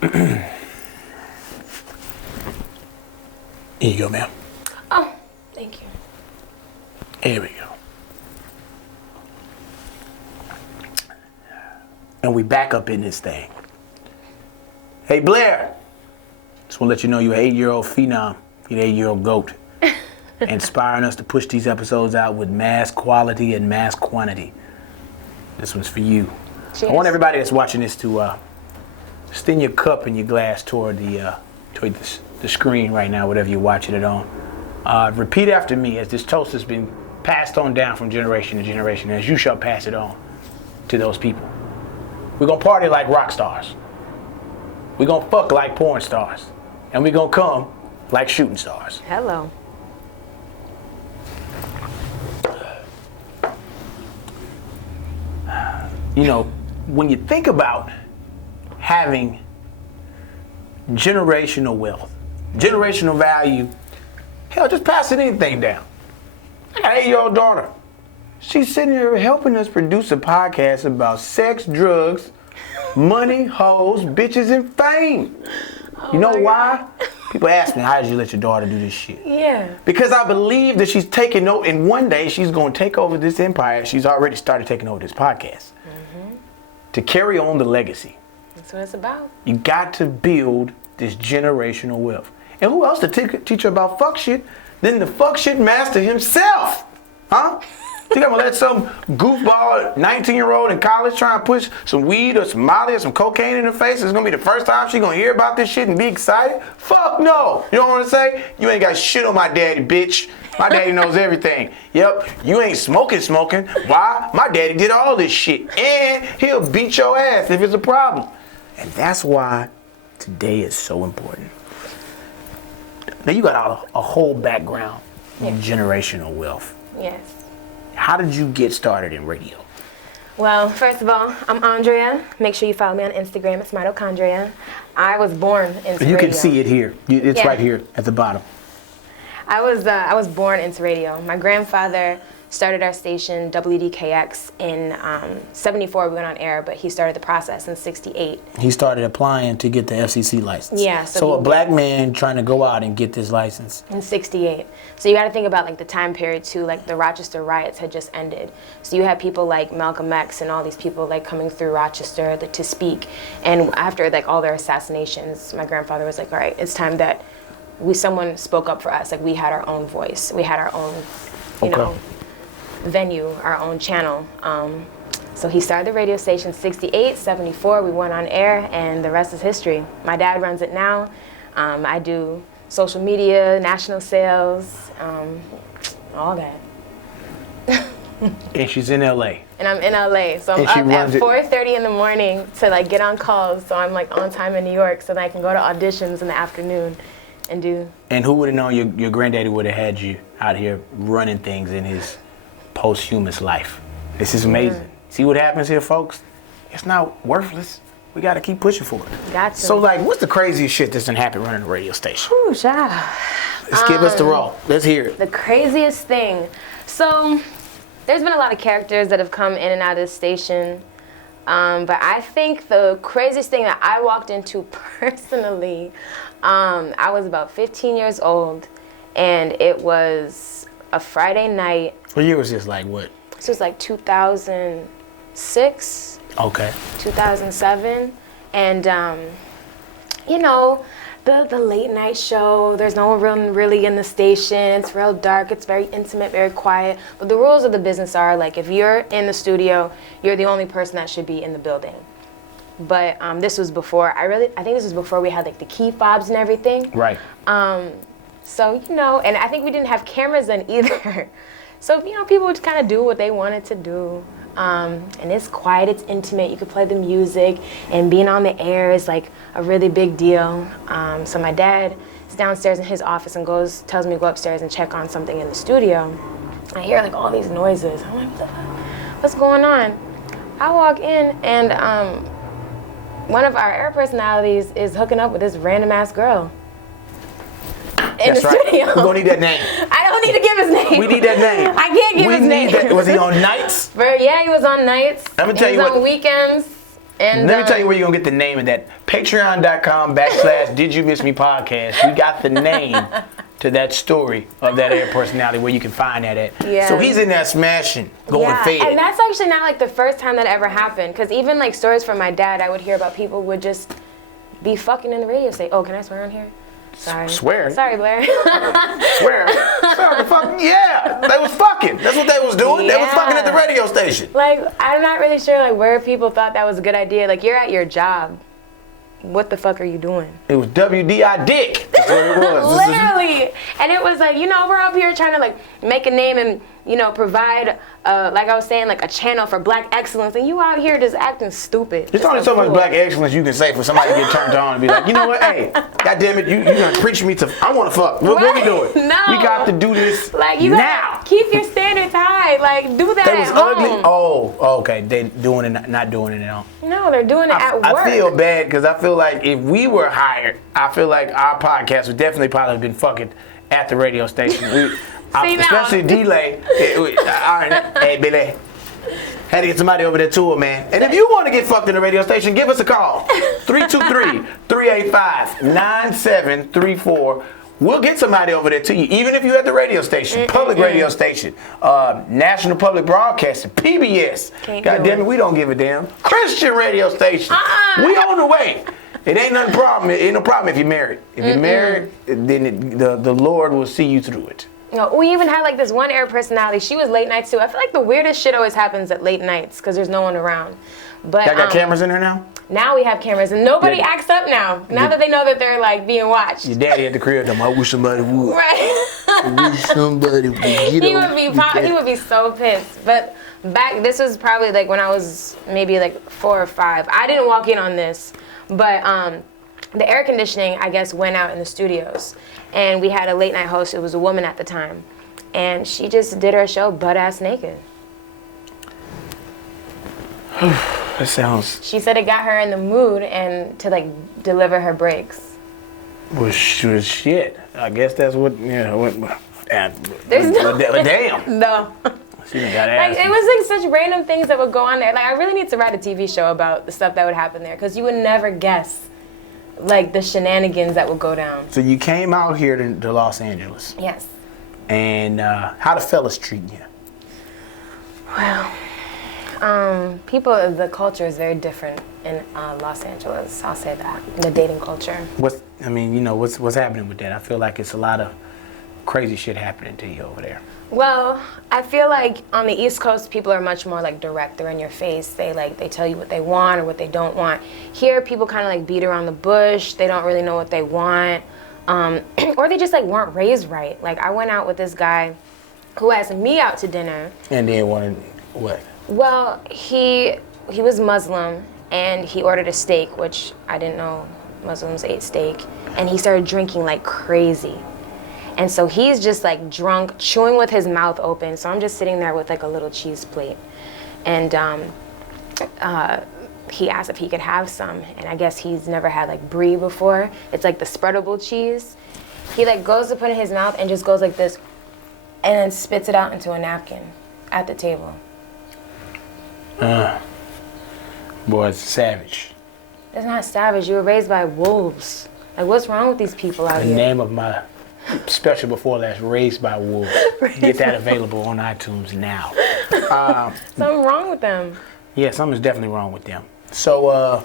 Here you go, ma'am. Oh, thank you. Here we go. And we back up in this thing. Hey, Blair. Just want to let you know you're an 8-year-old phenom. You're an 8-year-old goat. Inspiring us to push these episodes out with mass quality and mass quantity. This one's for you. Cheers. I want everybody that's watching this to extend your cup and your glass toward the screen right now, whatever you're watching it on. Repeat after me as this toast has been passed on down from generation to generation, as you shall pass it on to those people. We're gonna party like rock stars. We're gonna fuck like porn stars. And we're gonna come like shooting stars. Hello. You know, when you think about having generational wealth, generational value, hell, just passing anything down. I got an 8-year-old daughter. She's sitting here helping us produce a podcast about sex, drugs, money, hoes, bitches, and fame. You know why? People ask me, how did you let your daughter do this shit? Yeah. Because I believe that she's taking over, and one day she's going to take over this empire. She's already started taking over this podcast. To carry on the legacy. That's what it's about. You got to build this generational wealth. And who else to teach her about fuck shit than the fuck shit master himself? Huh? Think I'm gonna let some goofball 19-year-old in college try and push some weed or some molly or some cocaine in her face? It's gonna be the first time she's gonna hear about this shit and be excited? Fuck no! You know what I'm gonna say? You ain't got shit on my daddy, bitch. My daddy knows everything. Yep, you ain't smoking. Why? My daddy did all this shit. And he'll beat your ass if it's a problem. And that's why today is so important. Now you got a whole background in generational wealth. Yes. How did you get started in radio? Well, first of all, I'm Andrea. Make sure you follow me on Instagram. It's mitochondria. I was born into radio. You can see it here. It's right here at the bottom. I was born into radio. My grandfather started our station, WDKX, in 74. We went on air, but he started the process in 68. He started applying to get the FCC license. Yeah. So a black man trying to go out and get this license. In 68. So you got to think about like the time period too, like the Rochester riots had just ended. So you had people like Malcolm X and all these people like coming through Rochester to speak. And after like all their assassinations, my grandfather was like, all right, it's time that someone spoke up for us. Like we had our own voice. We had our own, you know, venue, our own channel. So he started the radio station 68, 74, we went on air, and the rest is history. My dad runs it now. I do social media, national sales, all that. And she's in LA. And I'm in LA, so I'm up at 4:30 in the morning to like get on calls, so I'm like on time in New York so that I can go to auditions in the afternoon and do. And who would have known your granddaddy would have had you out here running things in his posthumous life? This is amazing. See what happens here, folks? It's not worthless. We got to keep pushing for it. Got to. So, like, what's the craziest shit that's done happened running a radio station? Ooh, child. Let's give us the raw. Let's hear it. The craziest thing. So, there's been a lot of characters that have come in and out of the station. But I think the craziest thing that I walked into personally, I was about 15 years old, and it was a Friday night. What year was this? Like what? This was like 2006. Okay. 2007. And, you know, the late night show, there's no one really in the station. It's real dark. It's very intimate, very quiet. But the rules of the business are, like, if you're in the studio, you're the only person that should be in the building. But this was before, I think this was before we had, like, the key fobs and everything. Right. So, you know, and I think we didn't have cameras then either. So, you know, people would kind of do what they wanted to do. And it's quiet, it's intimate, you could play the music, and being on the air is like a really big deal. So my dad is downstairs in his office and tells me to go upstairs and check on something in the studio. I hear like all these noises. I'm like, what the fuck? What's going on? I walk in and one of our air personalities is hooking up with this random ass girl. In the studio. We're gonna need that name. I don't need to give his name. We need that name. I can't give his name. That. Was he on nights? Yeah, he was on nights. I'm gonna tell you what. He was on weekends. And let me tell you where you're going to get the name of that. Patreon.com/Did You Miss Me podcast. We got the name to that story of that air personality where you can find that at. Yeah. So he's in there smashing, going fed. And that's actually not like the first time that ever happened. Because even like stories from my dad, I would hear about people would just be fucking in the radio. Say, oh, can I swear on here? Sorry. Swear? Sorry, Blair. Swear? Sorry, fuck. Yeah, they was fucking. That's what they was doing. They was fucking at the radio station. Like, I'm not really sure like where people thought that was a good idea. Like, you're at your job. What the fuck are you doing? It was WDI Dick. That's what it was. Literally. And it was like, you know, we're up here trying to like make a name and, you know, provide, like I was saying, like a channel for black excellence. And you out here just acting stupid. There's only so much black excellence you can say for somebody to get turned on and be like, you know what, hey, goddamn it, you done preach me to, I want to fuck. What we doing? No. We got to do this like, you now. Gotta keep your standards high. Like, do that They was at home. ugly. Oh, okay. They doing it, not doing it at home. No, they're doing it at work. I feel bad because I feel like if we were hired, I feel like our podcast would definitely probably have been fucking at the radio station. Especially Delay. All right, hey, Billy. Had to get somebody over there to it, man. And if you want to get fucked in the radio station, give us a call. 323-385-9734. We'll get somebody over there to you, even if you're at the radio station, public radio station, National Public Broadcasting, PBS. God damn it, we don't give a damn. Christian radio station. We on the way. It ain't no problem. It ain't no problem if you're married. If you're married, then the Lord will see you through it. You know, we even had like this one air personality. She was late nights too. I feel like the weirdest shit always happens at late nights because there's no one around. But Y'all got cameras in there now? Now we have cameras and nobody acts up now. Now that they know that they're like being watched. Your daddy at the crib, I wish somebody would. Right. I wish somebody would get He would be so pissed. But this was probably like when I was maybe like 4 or 5. I didn't walk in on this, but the air conditioning, I guess, went out in the studios. And we had a late night host. It was a woman at the time. And she just did her show butt-ass naked. That sounds... She said it got her in the mood and to, like, deliver her breaks. Well, shit. I guess that's what, you know, There's damn. No. She got Like, it was, like, such random things that would go on there. Like, I really need to write a TV show about the stuff that would happen there. Because you would never guess, like, the shenanigans that would go down. So you came out here to Los Angeles. Yes. And how the fellas treating you? Well, the culture is very different in Los Angeles. I'll say that. The dating culture. What's happening with that? I feel like it's a lot of crazy shit happening to you over there. Well, I feel like on the East Coast, people are much more like direct. They're in your face. They tell you what they want or what they don't want. Here, people kind of like beat around the bush. They don't really know what they want. Or they just like weren't raised right. Like I went out with this guy who asked me out to dinner. And then wanted what? Well, he was Muslim and he ordered a steak, which I didn't know Muslims ate steak. And he started drinking like crazy. And so he's just like drunk, chewing with his mouth open. So I'm just sitting there with like a little cheese plate. And he asked if he could have some. And I guess he's never had like brie before. It's like the spreadable cheese. He like goes to put it in his mouth and just goes like this and then spits it out into a napkin at the table. Boy, it's savage. It's not savage. You were raised by wolves. Like what's wrong with these people out here? The name of my special before last, Raised by Wolves. Get that available on iTunes now. Something wrong with them. Yeah, something's definitely wrong with them. So,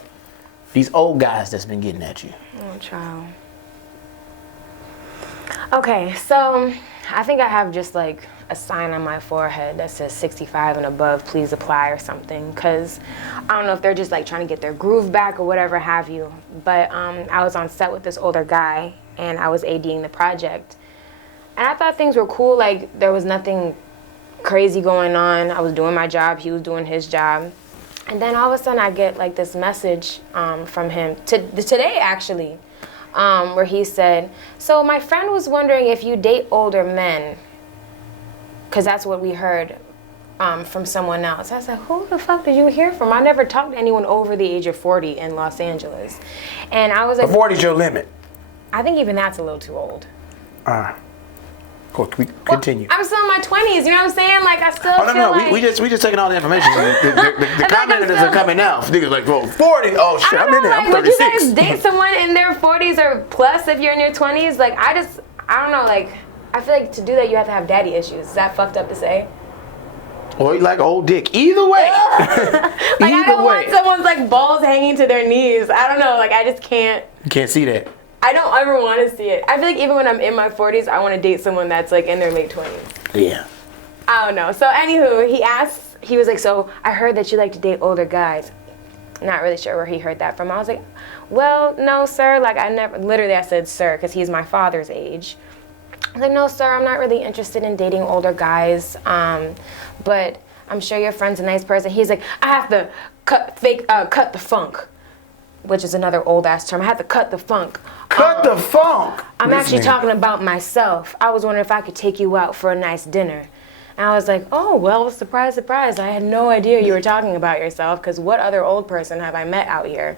these old guys that's been getting at you. Oh, child. Okay, so I think I have just like a sign on my forehead that says 65 and above, please apply or something. Because I don't know if they're just like trying to get their groove back or whatever have you. But I was on set with this older guy and I was ADing the project. And I thought things were cool, like there was nothing crazy going on. I was doing my job, he was doing his job. And then all of a sudden I get like this message from him, today actually, where he said, so my friend was wondering if you date older men, because that's what we heard from someone else. I said, who the fuck did you hear from? I never talked to anyone over the age of 40 in Los Angeles. And I was like, 40's your limit. I think even that's a little too old. Cool, we continue. I'm still in my 20s. You know what I'm saying? Like I still. Oh no, feel no, like, we just taking all the information. The commenters are coming now. Niggas like, well, 40. Oh shit, I'm in there. I'm 36. Would you guys date someone in their 40s or plus if you're in your 20s? Like I don't know. Like I feel like to do that you have to have daddy issues. Is that fucked up to say? Or you like old dick. Either way. Like I don't want someone's like balls hanging to their knees. I don't know. Like I just can't. You can't see that. I don't ever want to see it. I feel like even when I'm in my 40s, I want to date someone that's like in their late 20s. Yeah. I don't know. So anywho, he was like, so I heard that you like to date older guys. Not really sure where he heard that from. I was like, well, no, sir. Like I said, sir, because he's my father's age. I was like, no, sir, I'm not really interested in dating older guys. But I'm sure your friend's a nice person. He's like, I have to cut the funk, which is another old ass term. I have to cut the funk. Cut the funk. I'm actually talking about myself. I was wondering if I could take you out for a nice dinner. And I was like, oh, well, surprise, surprise. I had no idea you were talking about yourself, because what other old person have I met out here?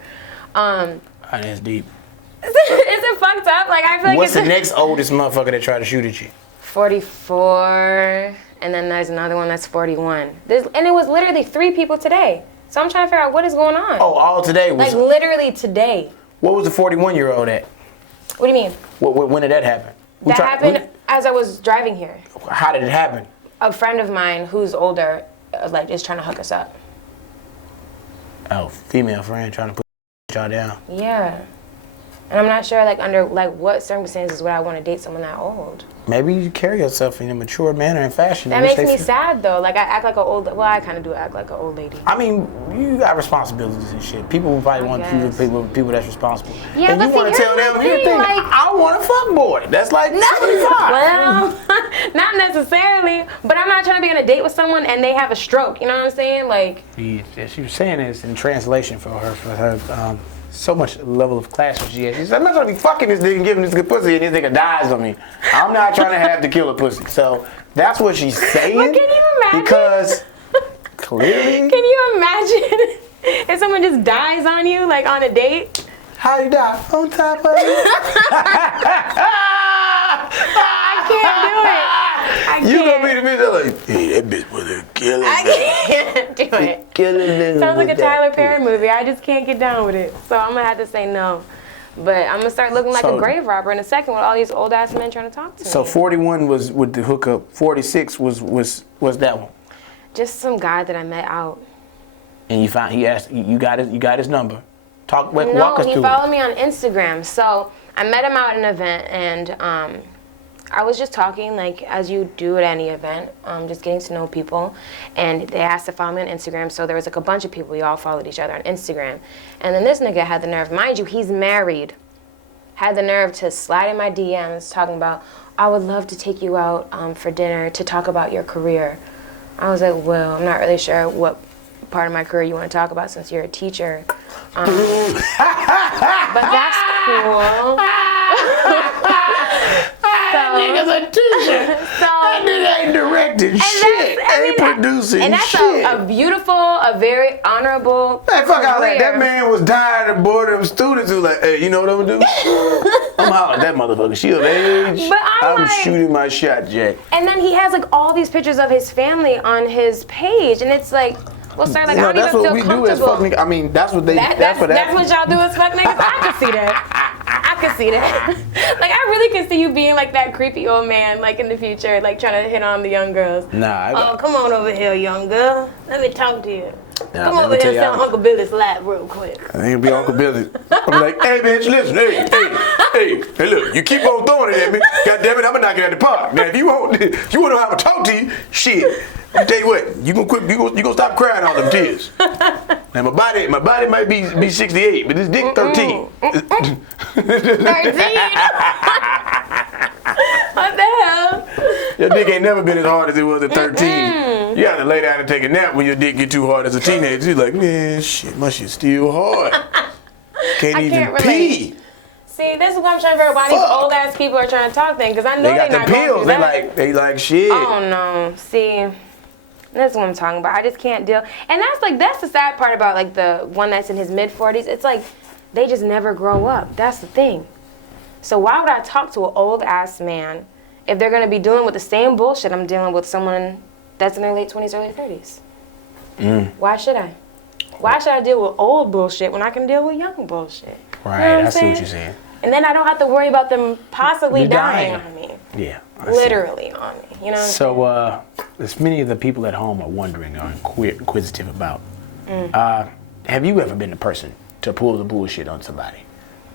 That's deep. Is it fucked up? Like I feel like what's the next oldest motherfucker that tried to shoot at you? 44, and then there's another one that's 41. And it was literally 3 people today. So I'm trying to figure out what is going on. Oh, all today was... Like literally today. What was the 41-year-old at? What do you mean? When did that happen? That happened as I was driving here. How did it happen? A friend of mine who's older, like, is trying to hook us up. Oh, female friend trying to put y'all down. Yeah. And I'm not sure, like, under, like, what circumstances would I want to date someone that old? Maybe you carry yourself in a mature manner and fashion. That makes me sad, though. Like, I act like an old... Well, I kind of do act like an old lady. I mean, you got responsibilities and shit. People will probably want people that's responsible. Yeah, and but you want to tell them, thing, like, I want a fuck boy. That's like 75. Well, not necessarily. But I'm not trying to be on a date with someone and they have a stroke. You know what I'm saying? Like... Yeah, she was saying this in translation for her so much level of class that she has. She said, I'm not gonna be fucking this nigga and giving this good pussy and this nigga dies on me. I'm not trying to have to kill a pussy. So that's what she's saying. But can you imagine? Because clearly. Can you imagine if someone just dies on you, like on a date? How you die? On top of you. I can't do it. I can't. You gonna be the bitch that like, hey, that bitch was a killer. I can't do it. Killing Sounds like a Tyler Perry movie. I just can't get down with it. So I'm gonna have to say no. But I'm gonna start looking like a grave robber in a second with all these old ass men trying to talk to me. So 41 was with the hookup. 46 was that one. Just some guy that I met out. And he asked you got his number. Walk us through. No, he followed me on Instagram. So I met him out at an event, and I was just talking, like, as you do at any event, just getting to know people. And they asked to follow me on Instagram, so there was, like, a bunch of people. We all followed each other on Instagram. And then this nigga had the nerve, mind you, he's married, had the nerve to slide in my DMs talking about, I would love to take you out for dinner to talk about your career. I was like, well, I'm not really sure what part of my career you want to talk about since you're a teacher. But that's cool. That nigga's a teacher. That nigga ain't directing shit. Ain't producing shit. And that's a beautiful, a very honorable Man, fuck all that. career. That man was tired of bored of them students who like, hey, you know what I'm gonna do? I'm hollering at that motherfucker. She of age. But I'm like, shooting my shot, Jack. And then he has like all these pictures of his family on his page, and it's like, well, sir, like, I don't even feel comfortable. That's what we do as fuck niggas. I mean, that's what they. That's what y'all do as fuck niggas. I can see that. I can see that. Like, I really can see you being like that creepy old man, like in the future, like trying to hit on the young girls. Nah. Come on over here, young girl. Let me talk to you. Come over here and sit on Uncle Billy's lap real quick. I ain't be Uncle Billy. I'm like, hey, bitch, listen, hey, look, you keep on throwing it at me. God damn it, I'm gonna knock it out the park. Now, if you want to know how to talk to you, shit. I'll tell you what, you gonna stop crying all them tears. Now my body might be 68, but this dick 13. 13? What the hell? Your dick ain't never been as hard as it was at 13. You have to lay down and take a nap when your dick get too hard as a teenager. You're like, man, shit, my shit's still hard. Can't even pee. See, this is what I'm trying to figure out why these old ass people are trying to talk then, because I know they got not the pills. Going through that. They like shit. Oh no, see. That's what I'm talking about. I just can't deal. And that's the sad part about like the one that's in his mid 40s. It's like they just never grow up. That's the thing. So why would I talk to an old ass man if they're gonna be dealing with the same bullshit I'm dealing with someone that's in their late 20s, early 30s? Why should I? Why should I deal with old bullshit when I can deal with young bullshit? Right, You know what I I'm see saying? what you're saying. And then I don't have to worry about them possibly You're dying dying. on me. Yeah. I see. Literally on me. You know what I'm saying? So, as many of the people at home are wondering or inquisitive about, have you ever been the person to pull the bullshit on somebody?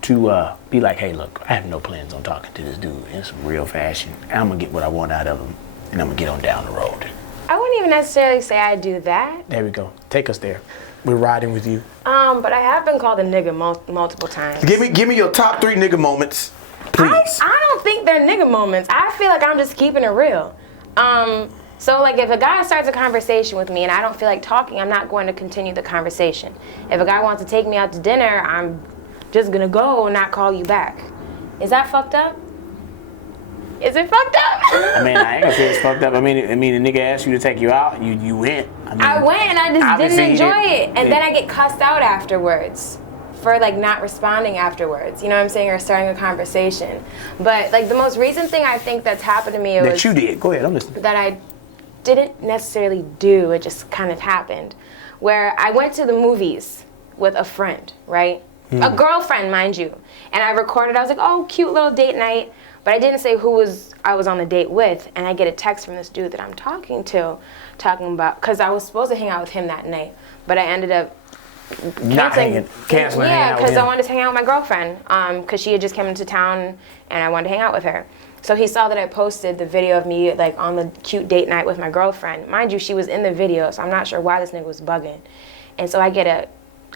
To be like, hey, look, I have no plans on talking to this dude in some real fashion. I'm going to get what I want out of him, and I'm going to get on down the road. I wouldn't even necessarily say I do that. There we go. Take us there. We're riding with you. But I have been called a nigga multiple times. Give me your top 3 nigga moments, please. I don't think they're nigga moments. I feel like I'm just keeping it real. So like if a guy starts a conversation with me and I don't feel like talking, I'm not going to continue the conversation. If a guy wants to take me out to dinner, I'm just gonna go and not call you back. Is that fucked up? Is it fucked up? I mean, I ain't gonna say it's fucked up. I mean, a nigga asked you to take you out, you went. I went and I just obviously didn't enjoy he it. didn't- And then I get cussed out afterwards for like not responding afterwards. You know what I'm saying? Or starting a conversation. But like the most recent thing I think that's happened to me was that you did. Go ahead, I'm listening. that I didn't necessarily do. It just kind of happened. Where I went to the movies with a friend, right? A girlfriend, mind you. And I recorded, I was like, oh, cute little date night. But I didn't say I was on the date with. And I get a text from this dude that I'm talking about, because I was supposed to hang out with him that night. But I ended up Canceling hanging Yeah, out with because I him. wanted to hang out with my girlfriend, because she had just come into town and I wanted to hang out with her. So he saw that I posted the video of me like on the cute date night with my girlfriend. Mind you, she was in the video, so I'm not sure why this nigga was bugging. And so I get a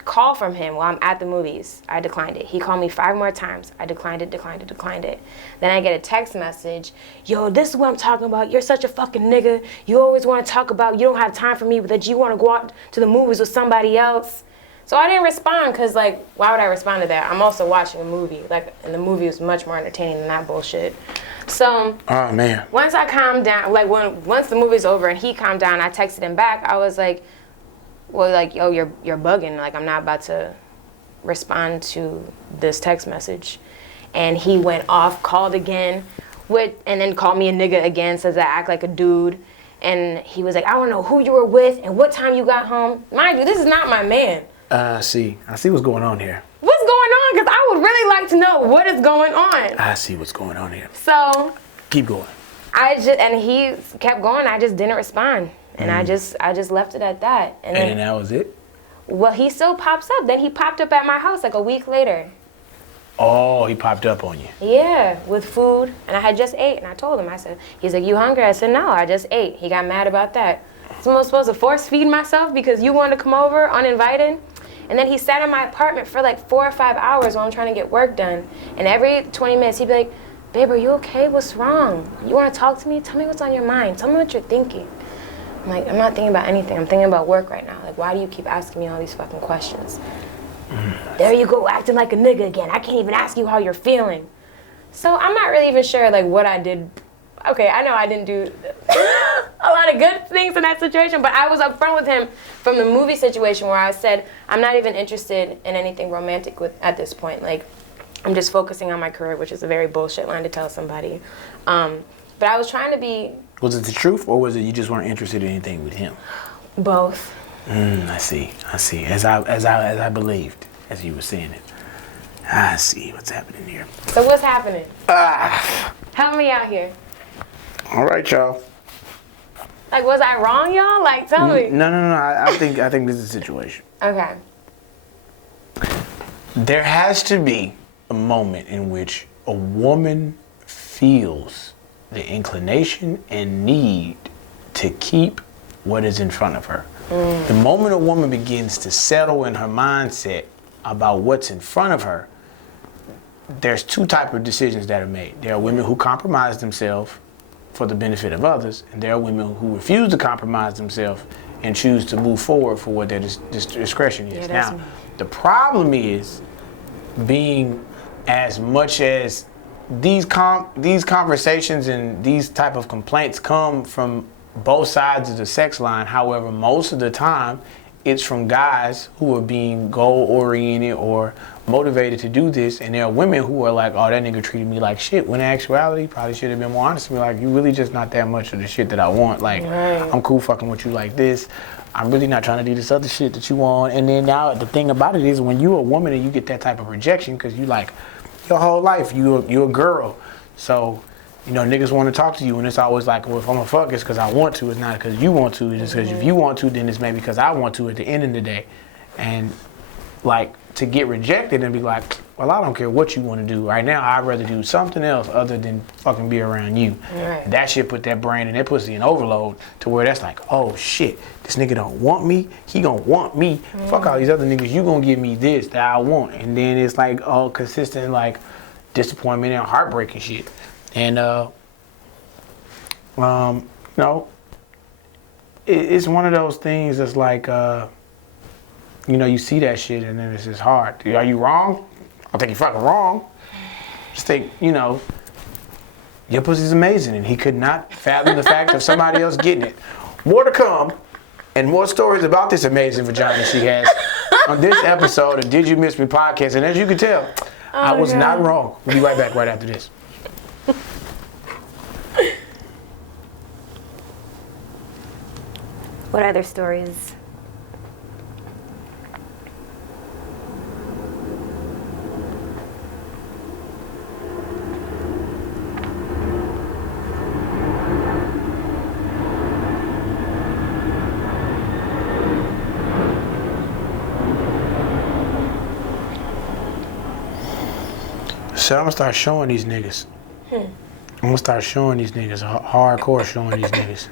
call from him while I'm at the movies. I declined it. He called me 5 more times. I declined it. Then I get a text message. Yo, this is what I'm talking about. You're such a fucking nigga. You always want to talk about you don't have time for me, but that you want to go out to the movies with somebody else. So I didn't respond because, like, why would I respond to that? I'm also watching a movie. Like, and the movie was much more entertaining than that bullshit. So, Oh, man. once I calmed down, like, once the movie's over and he calmed down, I texted him back. I was like, well, like, yo, you're bugging. Like, I'm not about to respond to this text message. And he went off, called again, and then called me a nigga again, says I act like a dude. And he was like, I want to know who you were with and what time you got home. Mind you, this is not my man. I see what's going on here. What's going on? Because I would really like to know what is going on. I see what's going on here. So Keep going. and he kept going. I just didn't respond, and I just left it at that. And And then, that was it? well, he still pops up. Then he popped up at my house like a week later. Oh, he popped up on you. Yeah, with food, and I had just ate, and I told him. I said, he's like, you hungry? I said, no, I just ate. He got mad about that. So I'm supposed to force feed myself because you wanted to come over uninvited? And then he sat in my apartment for like 4 or 5 hours while I'm trying to get work done. And every 20 minutes, he'd be like, babe, are you okay? What's wrong? You want to talk to me? Tell me what's on your mind. Tell me what you're thinking. I'm like, I'm not thinking about anything. I'm thinking about work right now. Like, why do you keep asking me all these fucking questions? There you go, acting like a nigga again. I can't even ask you how you're feeling. So I'm not really even sure like what I did. Okay, I know I didn't do a lot of good things in that situation, but I was upfront with him from the movie situation where I said, I'm not even interested in anything romantic at this point. Like, I'm just focusing on my career, which is a very bullshit line to tell somebody. But I was trying to be Was it the truth, or was it you just weren't interested in anything with him? both. I see. As I believed, as you were saying it. I see what's happening here. So what's happening? Help me out here. All right, y'all. Like, was I wrong, y'all? Like, tell me. No. I think this is a situation. Okay. There has to be a moment in which a woman feels the inclination and need to keep what is in front of her. The moment a woman begins to settle in her mindset about what's in front of her, there's 2 types of decisions that are made. There are women who compromise themselves for the benefit of others, and there are women who refuse to compromise themselves and choose to move forward for what their discretion is. Yeah, that's Now, me. the problem is being as much as these conversations and these type of complaints come from both sides of the sex line. However, most of the time, it's from guys who are being goal-oriented or motivated to do this, and there are women who are like, oh, that nigga treated me like shit, when in actuality, probably should have been more honest with me, like, you really just not that much of the shit that I want. Like, I'm cool fucking with you like this. I'm really not trying to do this other shit that you want. And then now, the thing about it is, when you're a woman and you get that type of rejection, because you like, your whole life, you're a girl. So, you know, niggas want to talk to you, and it's always like, well, if I'm gonna fuck, it's because I want to. It's not because you want to. It's just because if you want to, then it's maybe because I want to at the end of the day. And, like, to get rejected and be like, well, I don't care what you want to do. Right now, I'd rather do something else other than fucking be around you. Right. That shit put that brain and that pussy in overload to where that's like, oh, shit, this nigga don't want me. He gonna want me. Fuck all these other niggas. You gonna give me this that I want. And then it's like all consistent, like, disappointment and heartbreak and shit. And, you know, it's one of those things that's like, you know, you see that shit and then it's just hard. Are you wrong? I think you're fucking wrong. Just think, you know, your pussy's amazing, and he could not fathom the fact of somebody else getting it. More to come, and more stories about this amazing vagina she has on this episode of Did You Miss Me podcast. And as you can tell, I was not wrong. We'll be right back right after this. What other stories? So I'm gonna start showing these niggas. I'm gonna start showing these niggas, hardcore showing these niggas.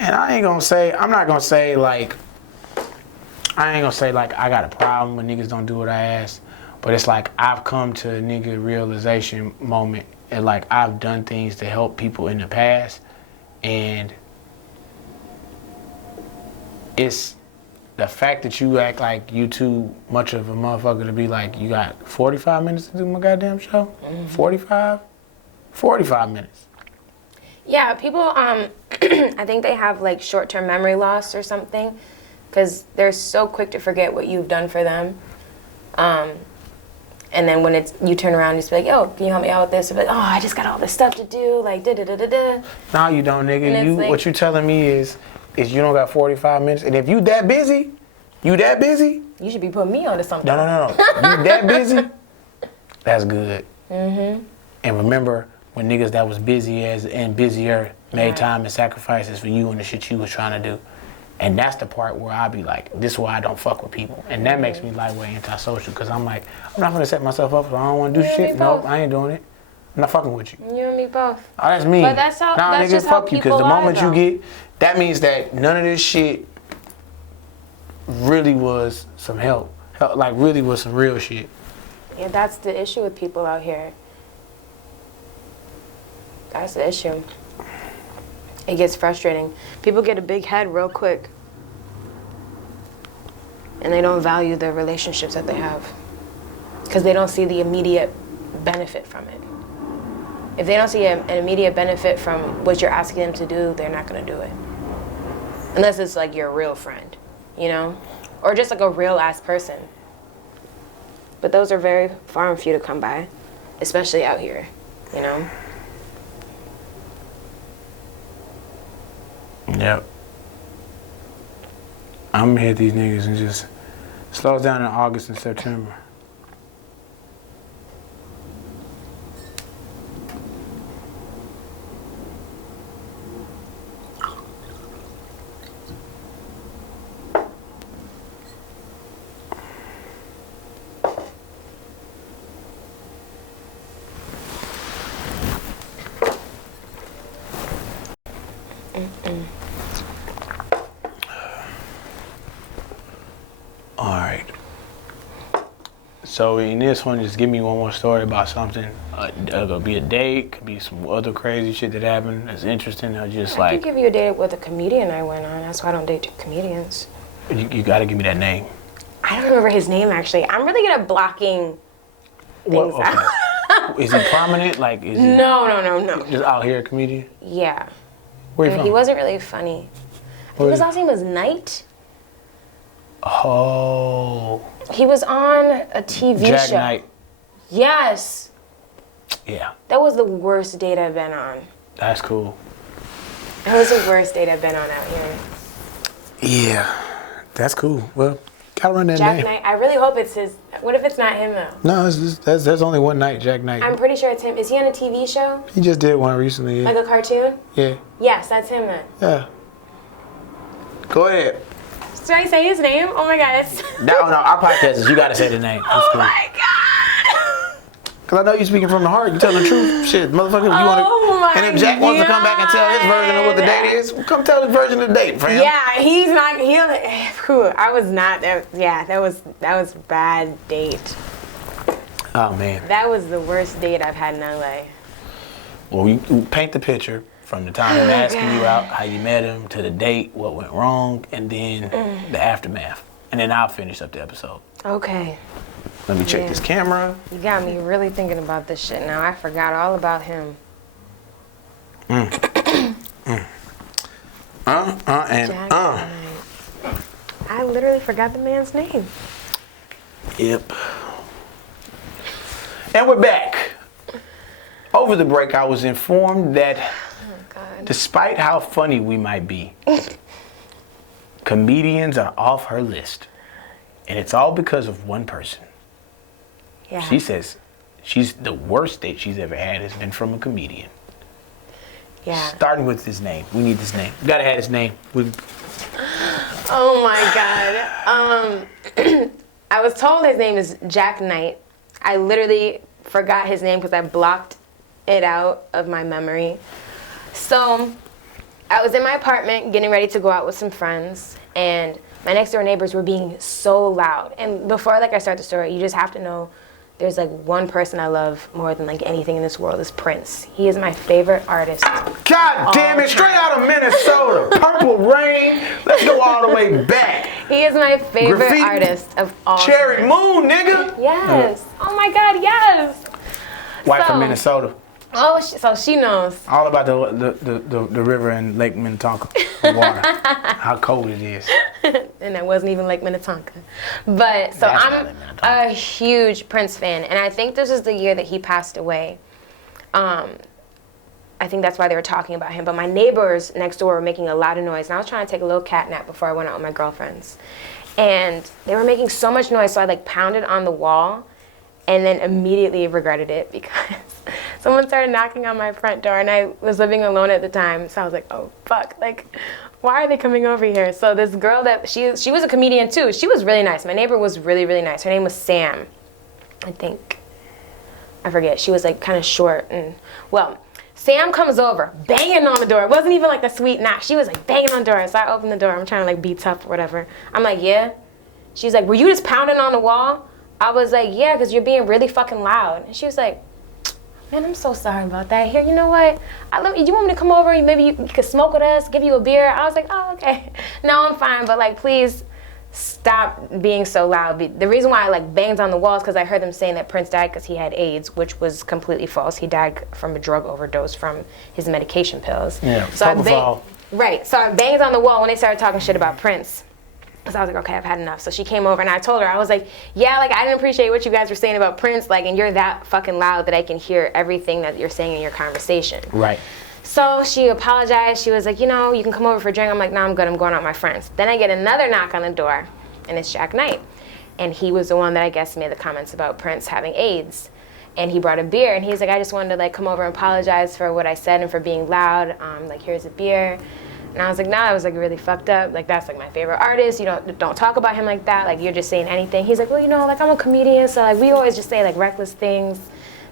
And I'm not gonna say like, I got a problem when niggas don't do what I ask, but it's like I've come to a nigga realization moment, and like I've done things to help people in the past, and it's the fact that you act like you too much of a motherfucker to be like, you got 45 minutes to do my goddamn show? 45 minutes. Yeah, people, I think they have like short-term memory loss or something, because they're so quick to forget what you've done for them. And then when you turn around and just be like, yo, can you help me out with this? They're like, oh, I just got all this stuff to do, like da-da-da-da-da. No, you don't, nigga. What you telling me is you don't got 45 minutes, and if you that busy, you should be putting me onto something. No. You that busy, that's good. And remember, when niggas that was busy and busier made time and sacrifices for you and the shit you was trying to do. And that's the part where I be like, this is why I don't fuck with people. And that makes me like way antisocial, because I'm like, I'm not gonna set myself up if I don't want to do shit. Nope, I ain't doing it. I'm not fucking with you. You and me both. Oh, that's me. But that's how, nah, that's nigga, just fuck how you, because the people moment are, you get, that means that none of this shit really was some help. Like, really was some real shit. Yeah, that's the issue with people out here. That's the issue. It gets frustrating. People get a big head real quick, and they don't value the relationships that they have, because they don't see the immediate benefit from it. If they don't see an immediate benefit from what you're asking them to do, they're not gonna do it. Unless it's like your real friend, you know? Or just like a real ass person. But those are very far and few to come by, especially out here, you know? Yep. I'm gonna hit these niggas and just slows down in August and September. All right. So in this one, just give me one more story about something. It could be a date, could be some other crazy shit that happened that's interesting, or just I could give you a date with a comedian I went on. That's why I don't date comedians. You gotta give me that name. I don't remember his name, actually. I'm really good at blocking things out. Is he prominent? Like, is he No. just out here a comedian? Yeah. Where you from? He wasn't really funny. I think his last name was Knight. Oh. He was on a TV Jack show. Knight. Yes. Yeah. That was the worst date I've been on. That's cool. That was the worst date I've been on out here. Yeah. That's cool. Well, gotta run that Jack name. Knight. I really hope it's his. What if it's not him though? No, it's just, there's only one night, Jack Knight. I'm pretty sure it's him. Is he on a TV show? He just did one recently. Yeah. Like a cartoon? Yeah. Yes, that's him then. Yeah. Go ahead. Should I say his name? Oh my god. No, our podcast is you gotta say the name. That's Oh cool. my god. Cause I know you speaking from the heart. You telling the truth. Shit, motherfucker. You wanna? Oh my And if Jack wants to come back and tell his version of what the date is, come tell his version of the date, fam. Yeah, he's not. I was not. Yeah, that was a bad date. Oh man. That was the worst date I've had in LA. Well, you paint the picture from the time of asking you out, how you met him, to the date, what went wrong, and then the aftermath. And then I'll finish up the episode. Okay. Let me check this camera. You got me really thinking about this shit now. I forgot all about him. Jack Knight. I literally forgot the man's name. Yep. And we're back. Over the break, I was informed that despite how funny we might be, comedians are off her list. And it's all because of one person. Yeah. She says the worst date she's ever had has been from a comedian. Yeah. Starting with his name. We need his name. We gotta have his name. Oh my god. I was told his name is Jack Knight. I literally forgot his name because I blocked it out of my memory. So I was in my apartment getting ready to go out with some friends, and my next door neighbors were being so loud. And before I start the story, you just have to know there's one person I love more than anything in this world is Prince. He is my favorite artist. God damn it, straight out of Minnesota. Purple Rain. Let's go all the way back. He is my favorite Graffiti, artist of all Cherry time. Moon, nigga. Yes. Oh my god, yes. White from So- Minnesota. Oh, so she knows. All about the river and Lake Minnetonka. The water. How cold it is. And that wasn't even Lake Minnetonka. But so That's not I'm Lake Minnetonka. a huge Prince fan, and I think this is the year that he passed away. I think that's why they were talking about him. But my neighbors next door were making a lot of noise, and I was trying to take a little cat nap before I went out with my girlfriends. And they were making so much noise, so I pounded on the wall, and then immediately regretted it because someone started knocking on my front door, and I was living alone at the time, so I was like, oh fuck, why are they coming over here? So this girl that she was a comedian too. She was really nice. My neighbor was really, really nice. Her name was Sam, I think. I forget. She was kind of short, and Sam comes over, banging on the door. It wasn't even a sweet knock. She was banging on the door. So I opened the door. I'm trying to be tough or whatever. I'm like, yeah. She's like, were you just pounding on the wall? I was like, yeah, because you're being really fucking loud. And she was like, man, I'm so sorry about that. Here, you know what? You want me to come over? Maybe you could smoke with us, give you a beer. I was like, oh, okay. No, I'm fine, but please stop being so loud. The reason why I banged on the walls because I heard them saying that Prince died because he had AIDS, which was completely false. He died from a drug overdose from his medication pills. Yeah, so Right. So I banged on the wall when they started talking shit about Prince. So I was like, okay, I've had enough. So she came over and I told her, I was like, yeah, I didn't appreciate what you guys were saying about Prince, and you're that fucking loud that I can hear everything that you're saying in your conversation. Right. So she apologized. She was like, you can come over for a drink. I'm like, no, I'm good. I'm going out with my friends. Then I get another knock on the door, and it's Jack Knight. And he was the one that I guess made the comments about Prince having AIDS. And he brought a beer, and he's like, I just wanted to come over and apologize for what I said and for being loud. Here's a beer. And I was like, nah, I was really fucked up. That's my favorite artist. You don't talk about him like that. You're just saying anything. He's like, well, I'm a comedian, so we always just say reckless things.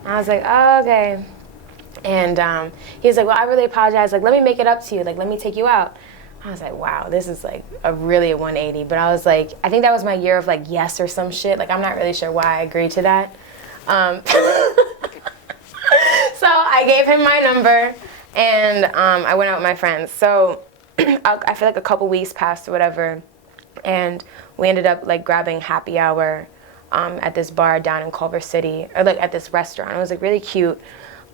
And I was like, oh, okay. And he was like, well, I really apologize. Let me make it up to you. Let me take you out. I was like, wow, this is really a 180. But I was like, I think that was my year of yes or some shit. I'm not really sure why I agreed to that. So I gave him my number, and I went out with my friends. So I feel a couple weeks passed or whatever, and we ended up grabbing happy hour at this bar down in Culver City, or at this restaurant. It was really cute.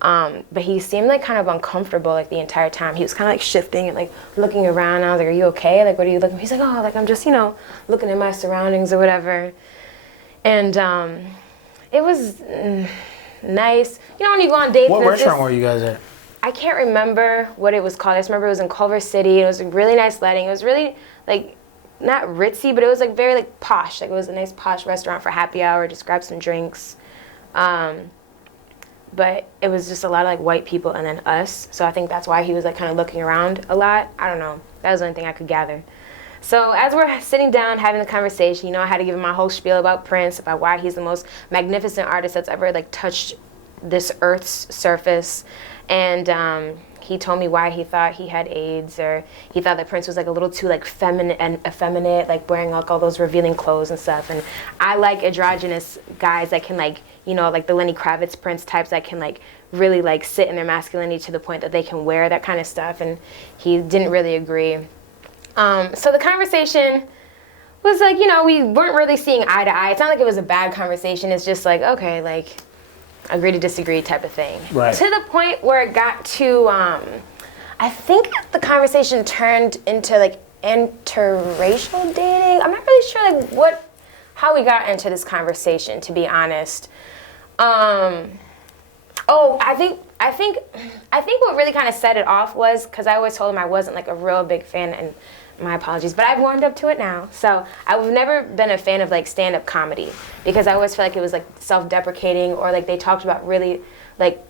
But he seemed like kind of uncomfortable like the entire time. He was kind of like shifting and like looking around. And I was like, "Are you okay? Like, what are you looking?" He's like, "Oh, like I'm just, looking at my surroundings or whatever." And it was nice. When you go on dates. What restaurant were you guys at? I can't remember what it was called. I just remember it was in Culver City. It was a really nice letting. It was really like not ritzy, but it was like very like posh. Like it was a nice posh restaurant for happy hour. Just grab some drinks. But it was just a lot of like white people and then us. So I think that's why he was like kind of looking around a lot. I don't know. That was the only thing I could gather. So as we're sitting down having the conversation, I had to give him my whole spiel about Prince, about why he's the most magnificent artist that's ever like touched this earth's surface. And he told me why he thought he had AIDS, or he thought that Prince was like a little too like feminine and effeminate, like wearing like all those revealing clothes and stuff. And I like androgynous guys that can like, like the Lenny Kravitz Prince types that can like really like sit in their masculinity to the point that they can wear that kind of stuff. And he didn't really agree. So the conversation was like, we weren't really seeing eye to eye. It's not like it was a bad conversation. It's just like, okay, like agree to disagree type of thing. Right. To the point where it got to, I think the conversation turned into like interracial dating. I'm not really sure like how we got into this conversation, to be honest. I think what really kind of set it off was because I always told him I wasn't like a real big fan, and my apologies, but I've warmed up to it now. So I've never been a fan of like stand-up comedy because I always felt like it was like self-deprecating, or like they talked about really like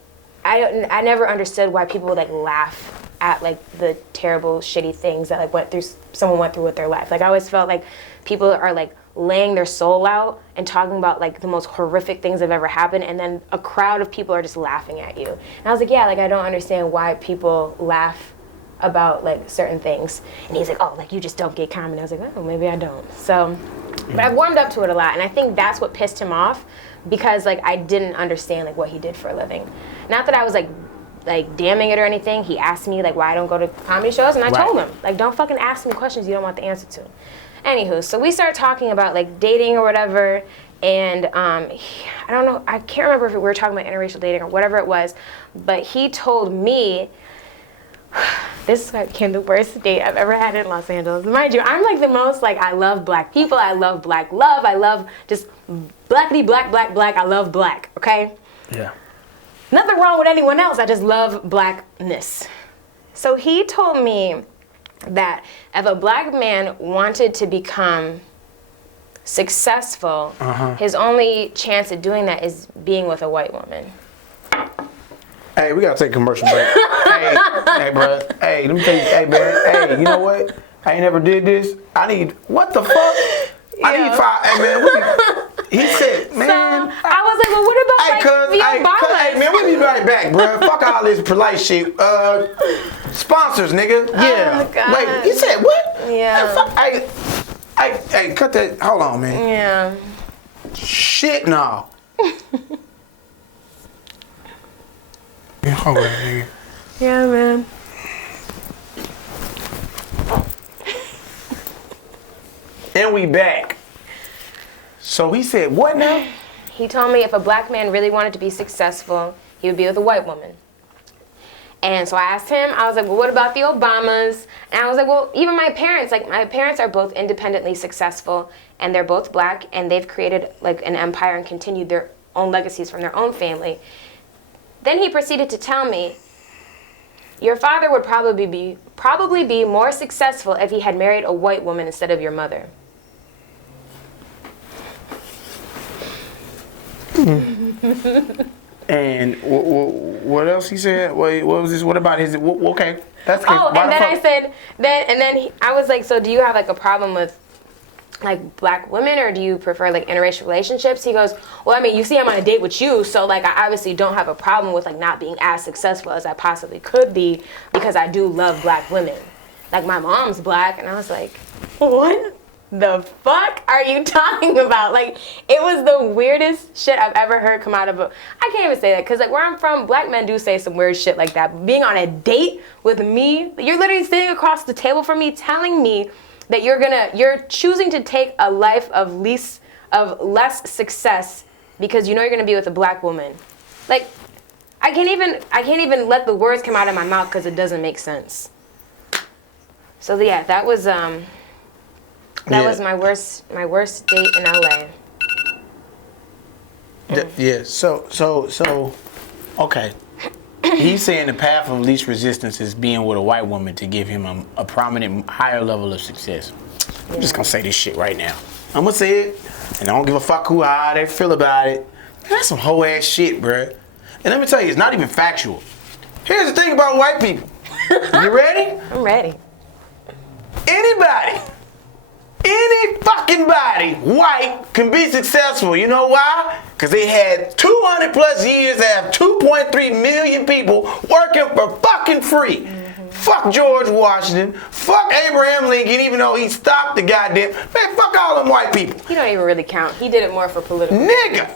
I never understood why people would like laugh at like the terrible shitty things that like someone went through with their life. Like I always felt like people are like laying their soul out and talking about like the most horrific things that have ever happened, and then a crowd of people are just laughing at you. And I was like, yeah, like I don't understand why people laugh about like certain things. And he's like, oh, like you just don't get comedy. I was like, oh, maybe I don't. So, but I've warmed up to it a lot, and I think that's what pissed him off, because like I didn't understand like what he did for a living. Not that I was like damning it or anything. He asked me like why I don't go to comedy shows, and I told him like don't fucking ask me questions you don't want the answer to. Anywho, so we started talking about like dating or whatever, and I don't know, I can't remember if we were talking about interracial dating or whatever it was, but he told me, this became the worst date I've ever had in Los Angeles. Mind you, I'm like the most like, I love black people, I love black love, I love just blackity black, I love black, okay? Yeah. Nothing wrong with anyone else, I just love blackness. So he told me that if a black man wanted to become successful, his only chance at doing that is being with a white woman. Hey, we gotta take a commercial break. hey, bro. Hey, let me tell you. Hey, man. Hey, you know what? I ain't never did this. I need. What the fuck? Yeah. I need 5. Hey, man. He said, man. So I was like, well, what about the Obamas? Hey, man, we'll be right back, bro. Fuck all this polite shit. Sponsors, nigga. Yeah. Oh, God. Wait, he said what? Yeah. Hey, cut that. Hold on, man. Yeah. Shit, no. Hold on, nigga. Yeah, man. And we back. So he said, what now? He told me if a black man really wanted to be successful, he would be with a white woman. And so I asked him, I was like, well, what about the Obamas? And I was like, well, even my parents are both independently successful, and they're both black, and they've created like an empire and continued their own legacies from their own family. Then he proceeded to tell me, your father would probably be more successful if he had married a white woman instead of your mother. And what else he said? Wait, what was this? What about his? Okay, that's okay. Oh, and then I said, I was like, so do you have like a problem with like black women, or do you prefer like interracial relationships? He goes, well, I mean, you see I'm on a date with you, so like I obviously don't have a problem with like not being as successful as I possibly could be, because I do love black women. Like my mom's black. And I was like, what the fuck are you talking about? Like, it was the weirdest shit I've ever heard come out of I can't even say that, because like where I'm from, black men do say some weird shit like that. Being on a date with me, you're literally sitting across the table from me telling me that you're choosing to take a life of less success because you know you're gonna be with a black woman. Like, I can't even let the words come out of my mouth because it doesn't make sense. So yeah, that was my worst date in LA. Yeah. So. Okay. He's saying the path of least resistance is being with a white woman to give him a prominent, higher level of success. I'm just gonna say this shit right now. I'm gonna say it, and I don't give a fuck how they feel about it. That's some hoe ass shit, bruh. And let me tell you, it's not even factual. Here's the thing about white people. You ready? I'm ready. Anybody, any fucking body, white, can be successful. You know why? Because they had 200 plus years to have 2.3 million people working for fucking free. Mm-hmm. Fuck George Washington. Fuck Abraham Lincoln, even though he stopped the goddamn. Man, fuck all them white people. He don't even really count. He did it more for political. Nigga.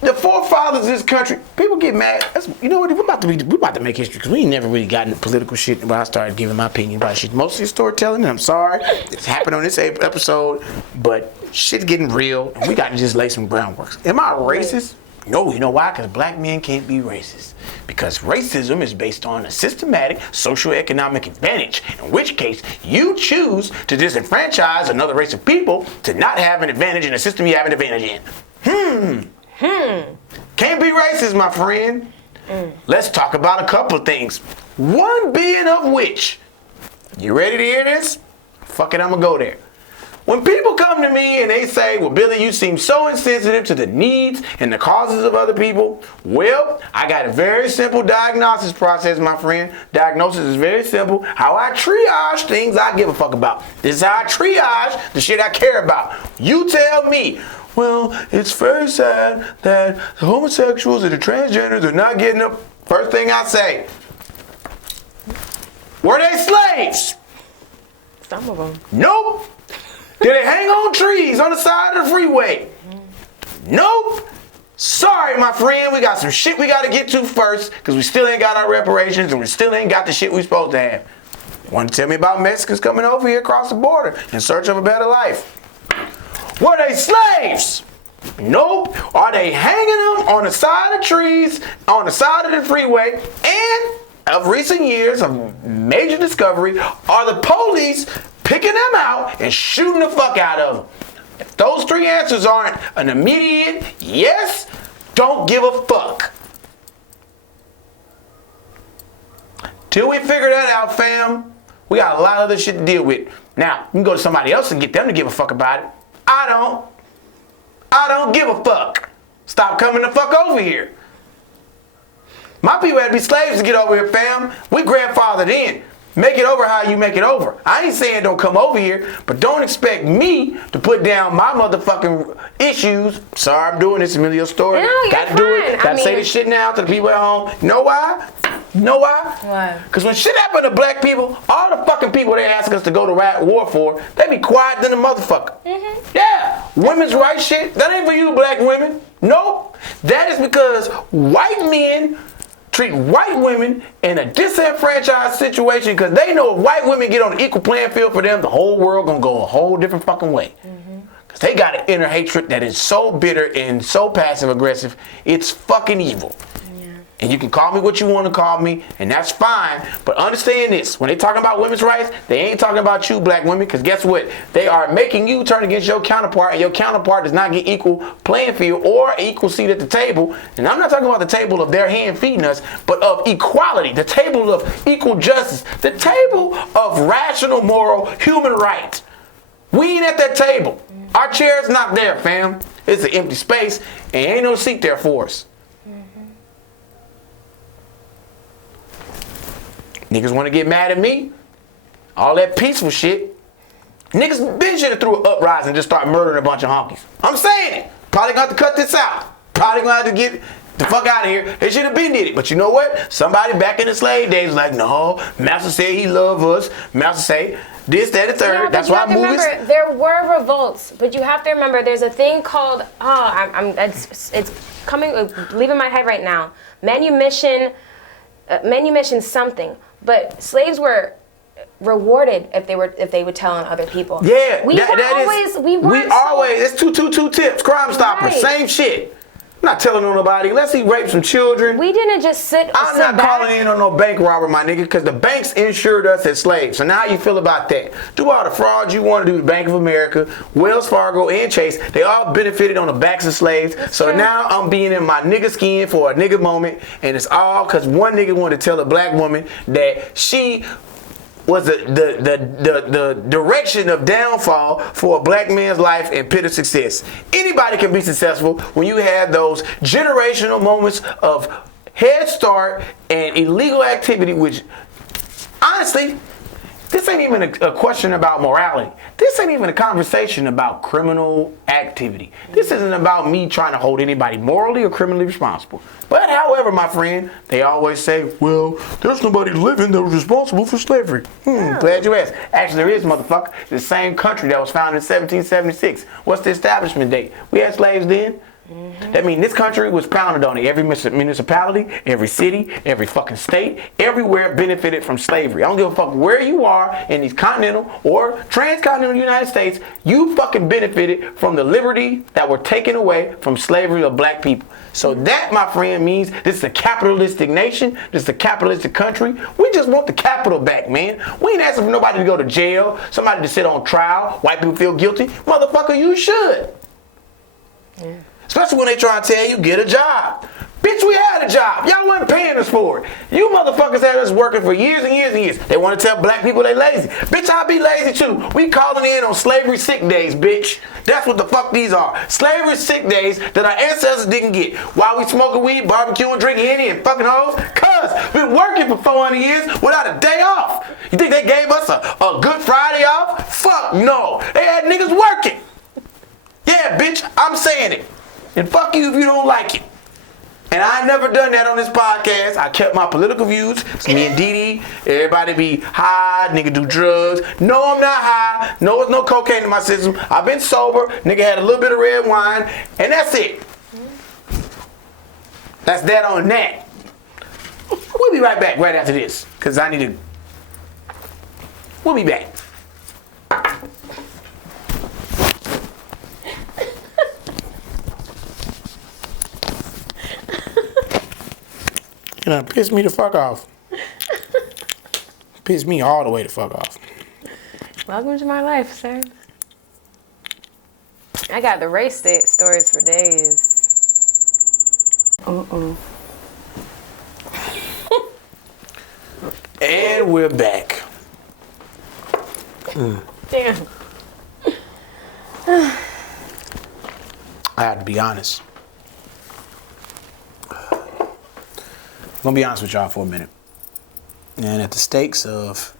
The forefathers of this country, people get mad. You know what? We're about to make history because we ain't never really gotten political shit when I started giving my opinion about shit. Mostly storytelling, and I'm sorry it's happened on this episode, but shit's getting real, and we got to just lay some groundwork. Am I racist? No, you know why? Because black men can't be racist. Because racism is based on a systematic socioeconomic advantage, in which case you choose to disenfranchise another race of people to not have an advantage in a system you have an advantage in. Can't be racist, my friend. Let's talk about a couple of things. One being of which, you ready to hear this? Fuck it, I'm gonna go there. When people come to me and they say, well, Billy, you seem so insensitive to the needs and the causes of other people. Well, I got a very simple diagnosis process, my friend. Diagnosis is very simple. How I triage things I give a fuck about. This is how I triage the shit I care about. You tell me. Well, it's very sad that the homosexuals and the transgenders are not getting up. First thing I say, were they slaves? Some of them. Nope. Did they hang on trees on the side of the freeway? Nope. Sorry, my friend, we got some shit we got to get to first because we still ain't got our reparations and we still ain't got the shit we supposed to have. Want to tell me about Mexicans coming over here across the border in search of a better life? Were they slaves? Nope. Are they hanging them on the side of trees, on the side of the freeway? And of recent years of major discovery, are the police picking them out and shooting the fuck out of them? If those three answers aren't an immediate yes, don't give a fuck. Till we figure that out, fam, we got a lot of other shit to deal with. Now, you can go to somebody else and get them to give a fuck about it. I don't give a fuck. Stop coming the fuck over here. My people had to be slaves to get over here, fam. We grandfathered in. Make it over how you make it over. I ain't saying don't come over here, but don't expect me to put down my motherfucking issues. Sorry, I'm doing this, Emilio's story. No, Gotta do it. Gotta say this shit now to the people at home. You know why? You know why? Why? Because when shit happen to black people, all the fucking people they ask us to go to war for, they be quiet than a motherfucker. Mm-hmm. Yeah. Women's rights shit, that ain't for you black women. Nope. That is because white men treat white women in a disenfranchised situation because they know if white women get on the equal playing field for them, the whole world gonna go a whole different fucking way. Because they got an inner hatred that is so bitter and so passive aggressive, it's fucking evil. And you can call me what you want to call me, and that's fine. But understand this, when they talking about women's rights, they ain't talking about you, black women, because guess what? They are making you turn against your counterpart, and your counterpart does not get equal playing field or equal seat at the table. And I'm not talking about the table of their hand feeding us, but of equality, the table of equal justice, the table of rational, moral, human rights. We ain't at that table. Our chair's not there, fam. It's an empty space, and ain't no seat there for us. Niggas want to get mad at me. All that peaceful shit. Niggas been should have threw an uprising and just start murdering a bunch of honkies. I'm saying it. Probably gonna have to cut this out. Probably gonna have to get the fuck out of here. They should have been did it. But you know what? Somebody back in the slave days was like, no, Master said he love us. Master say this, that, and third. Yeah, that's why movies. Remember, there were revolts, but you have to remember there's a thing called it's coming leaving my head right now. Manumission something. But slaves were rewarded if they would tell on other people. Yeah, we always it's 222 tips, Crime Stoppers, same shit. I'm not telling on nobody unless he raped some children. We didn't just sit. I'm not calling in on no bank robber, my nigga, because the banks insured us as slaves. So now how you feel about that? Do all the fraud you want to do to Bank of America, Wells Fargo, and Chase. They all benefited on the backs of slaves. So now I'm being in my nigga skin for a nigga moment, and it's all because one nigga wanted to tell a black woman that she was the direction of downfall for a black man's life and pit of success. Anybody can be successful when you have those generational moments of head start and illegal activity, which honestly, this ain't even a question about morality. This ain't even a conversation about criminal activity. This isn't about me trying to hold anybody morally or criminally responsible. But however, my friend, they always say, well, there's nobody living that was responsible for slavery. Glad you asked. Actually, there is, motherfucker. The same country that was founded in 1776. What's the establishment date? We had slaves then. That means this country was pounded on it. Every municipality, every city, every fucking state, everywhere benefited from slavery. I don't give a fuck where you are in these continental or transcontinental United States, you fucking benefited from the liberty that were taken away from slavery of black people. So that, my friend, means this is a capitalistic nation, this is a capitalistic country. We just want the capital back, man. We ain't asking for nobody to go to jail, somebody to sit on trial, white people feel guilty. Motherfucker, you should. Yeah. Especially when they try to tell you, get a job. Bitch, we had a job. Y'all wasn't paying us for it. You motherfuckers had us working for years and years and years. They want to tell black people they lazy. Bitch, I be lazy too. We calling in on slavery sick days, bitch. That's what the fuck these are. Slavery sick days that our ancestors didn't get. While we smoking weed, barbecuing, drinking Henny, and fucking hoes? Cuz been working for 400 years without a day off. You think they gave us a Good Friday off? Fuck no. They had niggas working. Yeah, bitch, I'm saying it. And fuck you if you don't like it. And I never done that on this podcast. I kept my political views. It's me and Dee, everybody be high, nigga do drugs. No, I'm not high. No, there's no cocaine in my system. I've been sober. Nigga had a little bit of red wine. And that's it. That's that on that. We'll be right back right after this. Because I need to... We'll be back. You know, piss me the fuck off. Piss me all the way the fuck off. Welcome to my life, sir. I got the race stories for days. And we're back. Damn. I have to be honest. I'm gonna be honest with y'all for a minute. And at the stakes of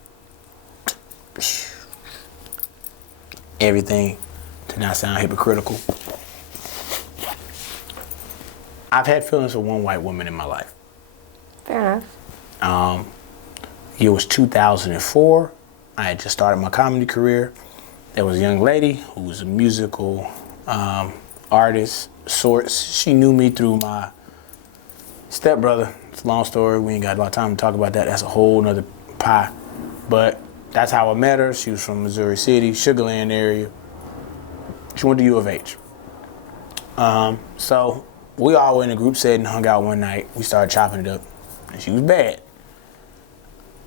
everything, to not sound hypocritical, I've had feelings for one white woman in my life. Fair enough. It was 2004. I had just started my comedy career. There was a young lady who was a musical artist, sorts. She knew me through my stepbrother. It's a long story. We ain't got a lot of time to talk about that. That's a whole nother pie. But that's how I met her. She was from Missouri City, Sugarland area. She went to U of H. So we all were in a group setting, hung out one night. We started chopping it up, and she was bad.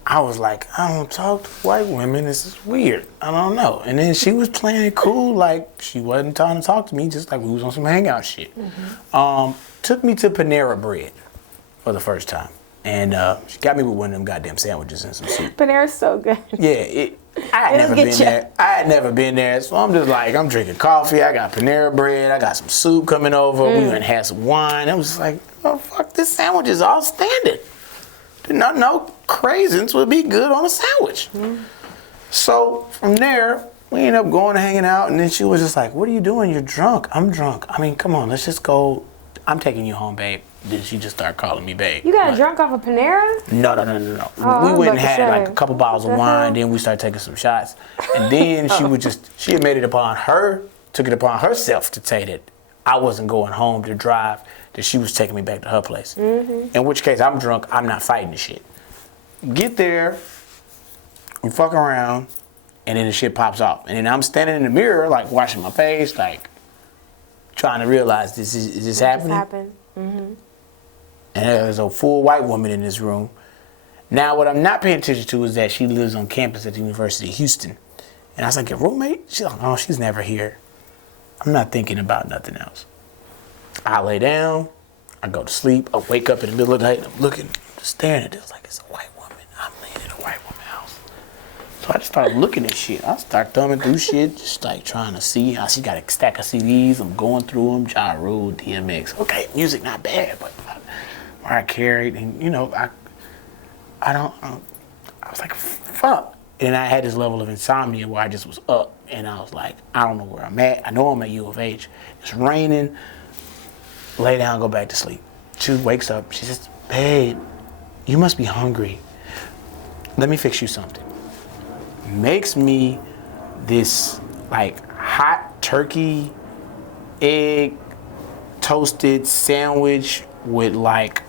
I was like, I don't talk to white women. This is weird. I don't know. And then she was playing it cool, like she wasn't trying to talk to me, just like we was on some hangout shit. Took me to Panera Bread for the first time. And she got me with one of them goddamn sandwiches and some soup. Panera's so good. Yeah, I had never been there. I had never been there, so I'm just like, I'm drinking coffee. I got Panera Bread. I got some soup coming over. We went and had some wine. I was like, oh, fuck, this sandwich is all standard. Did not know craisins would be good on a sandwich. So from there, we ended up going and hanging out, and then she was just like, what are you doing? You're drunk. I'm drunk. I mean, come on, let's just go. I'm taking you home, babe. Then she just started calling me babe. You got drunk off of Panera? No. Oh, we went and had like a couple bottles of wine, then we started taking some shots. And then she had made it upon her, took it upon herself to say that I wasn't going home to drive, that she was taking me back to her place. In which case, I'm drunk, I'm not fighting the shit. Get there, we fuck around, and then the shit pops off. And then I'm standing in the mirror, like washing my face, like, trying to realize is this happening? Just happened. Mm-hmm. And there's a full white woman in this room. Now, what I'm not paying attention to is that she lives on campus at the University of Houston. And I was like, your roommate? She's like, oh, she's never here. I'm not thinking about nothing else. I lay down. I go to sleep. I wake up in the middle of the night. And I'm looking, just staring at it. It's like, it's a white woman. I'm laying in a white woman's house. So I just started looking at shit. I start thumbing through shit, just like trying to see how she got a stack of CDs. I'm going through them. Ja Rule, DMX. Okay, music not bad, but Mariah Carey. And, you know, I was like, fuck. And I had this level of insomnia where I just was up. And I was like, I don't know where I'm at. I know I'm at U of H. It's raining. Lay down, go back to sleep. She wakes up. She says, babe, you must be hungry. Let me fix you something. Makes me this like hot turkey, egg, toasted sandwich with like,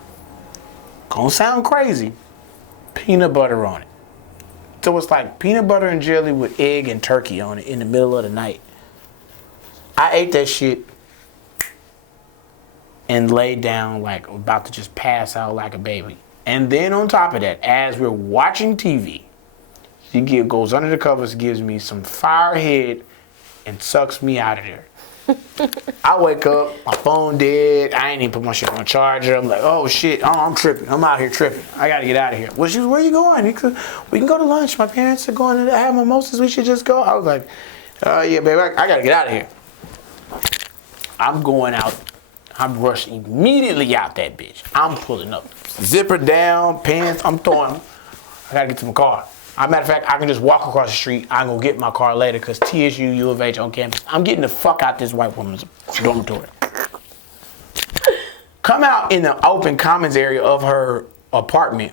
gonna sound crazy, peanut butter on it. So it's like peanut butter and jelly with egg and turkey on it in the middle of the night. I ate that shit and laid down like about to just pass out like a baby. And then on top of that, as we're watching TV, she goes under the covers, gives me some firehead, and sucks me out of there. I wake up, my phone dead. I ain't even put my shit on charger. I'm like, oh shit, I'm tripping. I'm out here tripping. I gotta get out of here. Well, she was, where you going? We can go to lunch. My parents are going to have mimosas. We should just go. I was like, yeah, baby, I gotta get out of here. I'm going out. I'm rushing immediately out that bitch. I'm pulling up. Zipper down, pants, I'm throwing. I gotta get to my car. As a matter of fact, I can just walk across the street. I'm gonna get my car later because TSU, U of H on campus. I'm getting the fuck out this white woman's dormitory. Come out in the open commons area of her apartment.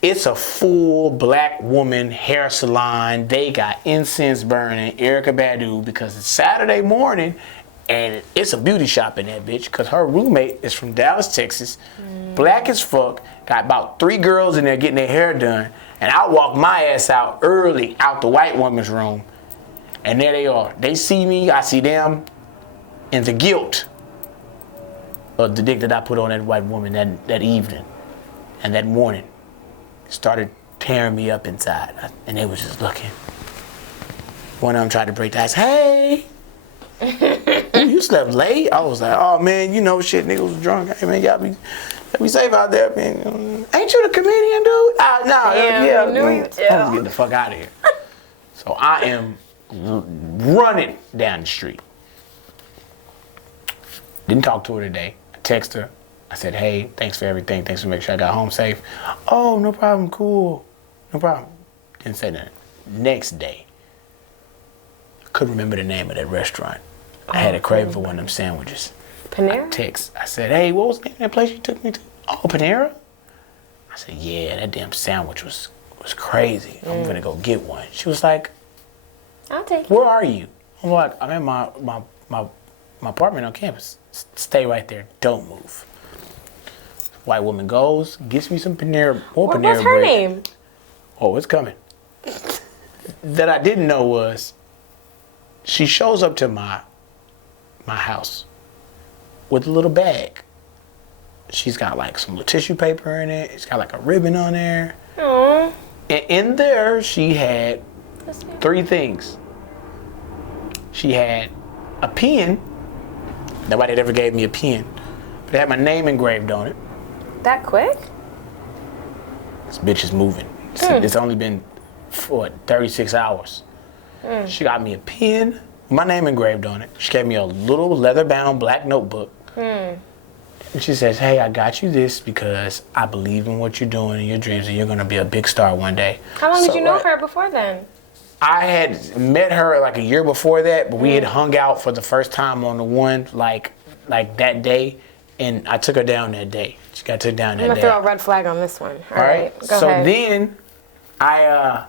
It's a full black woman hair salon. They got incense burning, Erykah Badu, because it's Saturday morning and it's a beauty shop in that bitch because her roommate is from Dallas, Texas, black as fuck, got about 3 girls in there getting their hair done. And I walk my ass out early out the white woman's room. And there they are. They see me, I see them. And the guilt of the dick that I put on that white woman that evening and that morning started tearing me up inside. And they was just looking. One of them tried to break the ice. Hey! You slept late? I was like, oh man, you know shit, niggas was drunk. Hey man, y'all be safe out there, man. Ain't you the comedian, dude? No, yeah. I knew you too. I'm getting the fuck out of here. So I am running down the street. Didn't talk to her today. I text her. I said, hey, thanks for everything. Thanks for making sure I got home safe. Oh, no problem, cool. No problem. Didn't say nothing. Next day, I couldn't remember the name of that restaurant. I had a craving for one of them sandwiches. Panera? I text. I said, hey, what was the name of that place you took me to? Oh, Panera? I said, yeah, that damn sandwich was crazy. I'm gonna go get one. She was like, I'll take it. Where are you? I'm like, I'm in my apartment on campus. Stay right there. Don't move. White woman goes, gets me some Panera, more Panera bread. What's her name? Oh, it's coming. That I didn't know was, she shows up to my house with a little bag. She's got like some little tissue paper in it. It's got like a ribbon on there. Aww. And in there, she had 3 things. She had a pen. Nobody had ever gave me a pen. But it had my name engraved on it. That quick? This bitch is moving. It's only been, 36 hours. She got me a pen, my name engraved on it. She gave me a little leather-bound black notebook. And she says, hey, I got you this because I believe in what you're doing in your dreams and you're going to be a big star one day. How long did you know her before then? I had met her like a year before that, but we had hung out for the first time on the one, like that day, and I took her down that day. She got took down that day. I'm going to throw a red flag on this one. All right. Go so ahead. Then I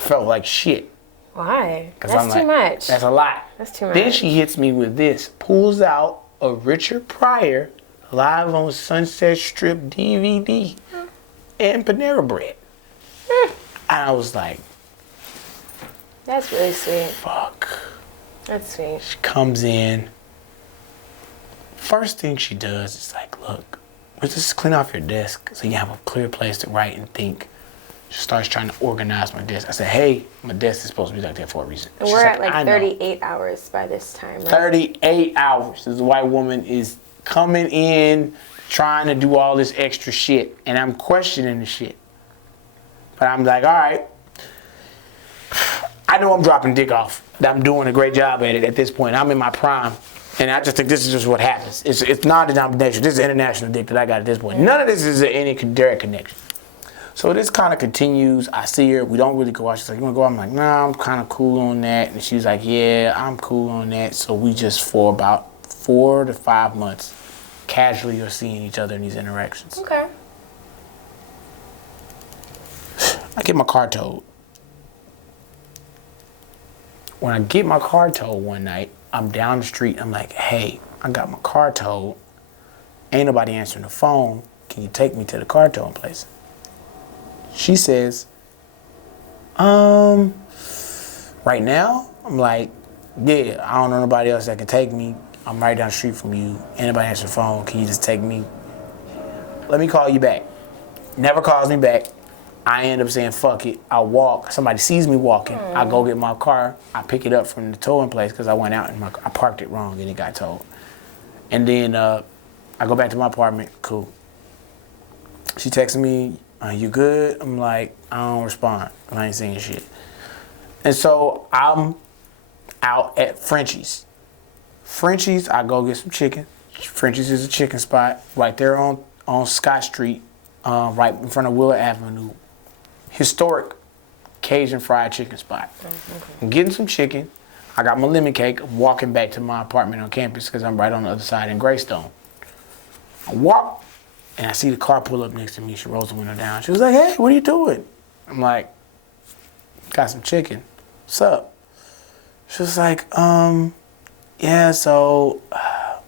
felt like shit. Why? That's too much. That's a lot. That's too much. Then she hits me with this, pulls out a Richard Pryor Live on Sunset Strip DVD and Panera Bread. And I was like, that's really sweet. Fuck. That's sweet. She comes in. First thing she does is like, look, let's just clean off your desk so you have a clear place to write and think. She starts trying to organize my desk. I said, hey, my desk is supposed to be like that for a reason. And we're at like 38 hours by this time, right? 38 hours. This white woman is coming in, trying to do all this extra shit. And I'm questioning the shit. But I'm like, all right. I know I'm dropping dick off. I'm doing a great job at it at this point. I'm in my prime. And I just think this is just what happens. It's non-denominational. This is international dick that I got at this point. None of this is any direct connection. So this kind of continues. I see her. We don't really go out. She's like, you want to go out? I'm like, nah, I'm kind of cool on that. And she's like, yeah, I'm cool on that. So we just, for about 4 to 5 months, casually are seeing each other in these interactions. Okay. I get my car towed. When I get my car towed one night, I'm down the street. I'm like, hey, I got my car towed. Ain't nobody answering the phone. Can you take me to the car towing place? She says, right now? I'm like, yeah, I don't know nobody else that can take me. I'm right down the street from you. Ain't nobody answering the phone. Can you just take me? Let me call you back. Never calls me back. I end up saying, fuck it. I walk. Somebody sees me walking. I go get my car. I pick it up from the towing place because I went out and I parked it wrong and it got towed. And then I go back to my apartment. Cool. She texts me, you good? I'm like, I don't respond. I ain't saying shit. And so I'm out at Frenchie's. Frenchie's, I go get some chicken. Frenchie's is a chicken spot right there on Scott Street, right in front of Willard Avenue. Historic Cajun fried chicken spot. I'm getting some chicken. I got my lemon cake. I'm walking back to my apartment on campus because I'm right on the other side in Greystone. I walk, and I see the car pull up next to me. She rolls the window down. She was like, hey, what are you doing? I'm like, got some chicken. What's up? She was like, yeah, so I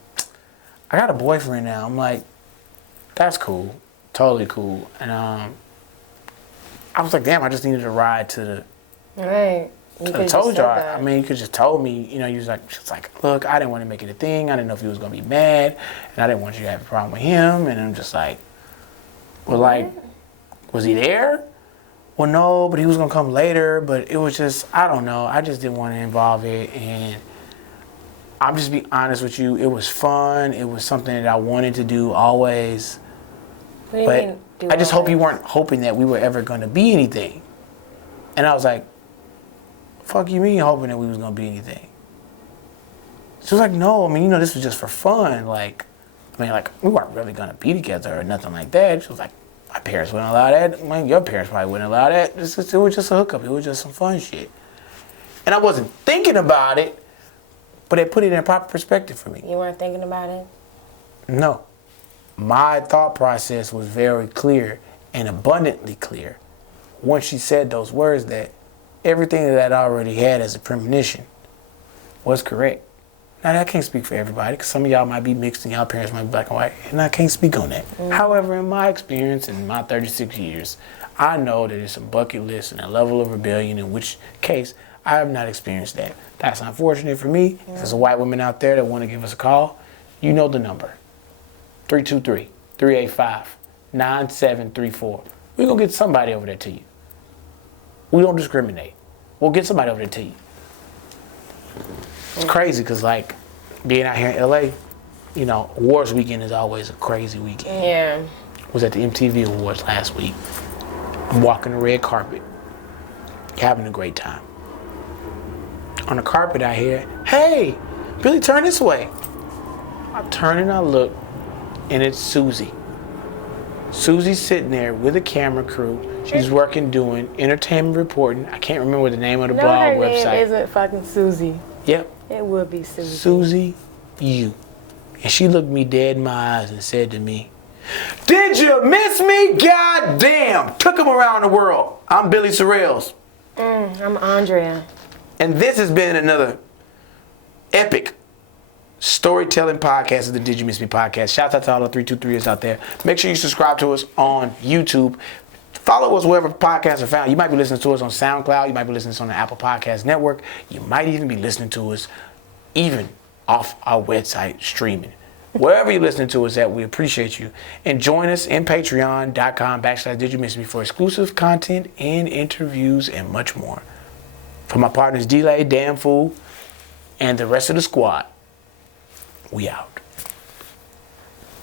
got a boyfriend now. I'm like, that's cool. Totally cool. And I was like, damn, I just needed a ride to the Right. You to the tow jar. I mean, you could just told me, you know, she was like, look, I didn't want to make it a thing. I didn't know if he was gonna be mad, and I didn't want you to have a problem with him. And I'm just like, well, like, was he there? Well, no, but he was gonna come later. But it was just, I don't know. I just didn't want to involve it, and I'm just be honest with you. It was fun. It was something that I wanted to do always. What do you mean? I just hope you weren't hoping that we were ever going to be anything. And I was like, fuck you mean hoping that we was going to be anything? She was like, no, I mean, you know, this was just for fun. Like, I mean, like, we weren't really going to be together or nothing like that. She was like, my parents wouldn't allow that. I mean, your parents probably wouldn't allow that. It was just a hookup. It was just some fun shit. And I wasn't thinking about it, but it put it in proper perspective for me. You weren't thinking about it? No. My thought process was very clear and abundantly clear once she said those words, that everything that I'd already had as a premonition was correct. Now, I can't speak for everybody, because some of y'all might be mixed and y'all parents might be black and white, and I can't speak on that. However, in my experience, in my 36 years, I know that it's a bucket list and a level of rebellion, in which case I have not experienced that. That's unfortunate for me. If there's a white woman out there that want to give us a call, you know the number. 323-385-9734. We're going to get somebody over there to you. We don't discriminate. We'll get somebody over there to you. It's crazy because, like, being out here in LA, you know, awards weekend is always a crazy weekend. Yeah. I was at the MTV Awards last week. I'm walking the red carpet, having a great time. On the carpet, I hear, hey, Billy, turn this way. I turn and I look, and it's Susie. Susie's sitting there with a camera crew. She's working doing entertainment reporting. I can't remember the name of the blog website. Her name isn't fucking Susie. Yep. It would be Susie. Susie, you. And she looked me dead in my eyes and said to me, did you miss me? God damn. Took him around the world. I'm Billy Strolls. I'm Andrea. And this has been another epic storytelling podcast of the Did You Miss Me podcast. Shout out to all the 323s out there. Make sure you subscribe to us on YouTube. Follow us wherever podcasts are found. You might be listening to us on SoundCloud. You might be listening to us on the Apple Podcast Network. You might even be listening to us even off our website streaming. Wherever you're listening to us at, we appreciate you. And join us in patreon.com/didyoumissme for exclusive content and interviews and much more. For my partners, Delay, Damn Fool, and the rest of the squad, we out.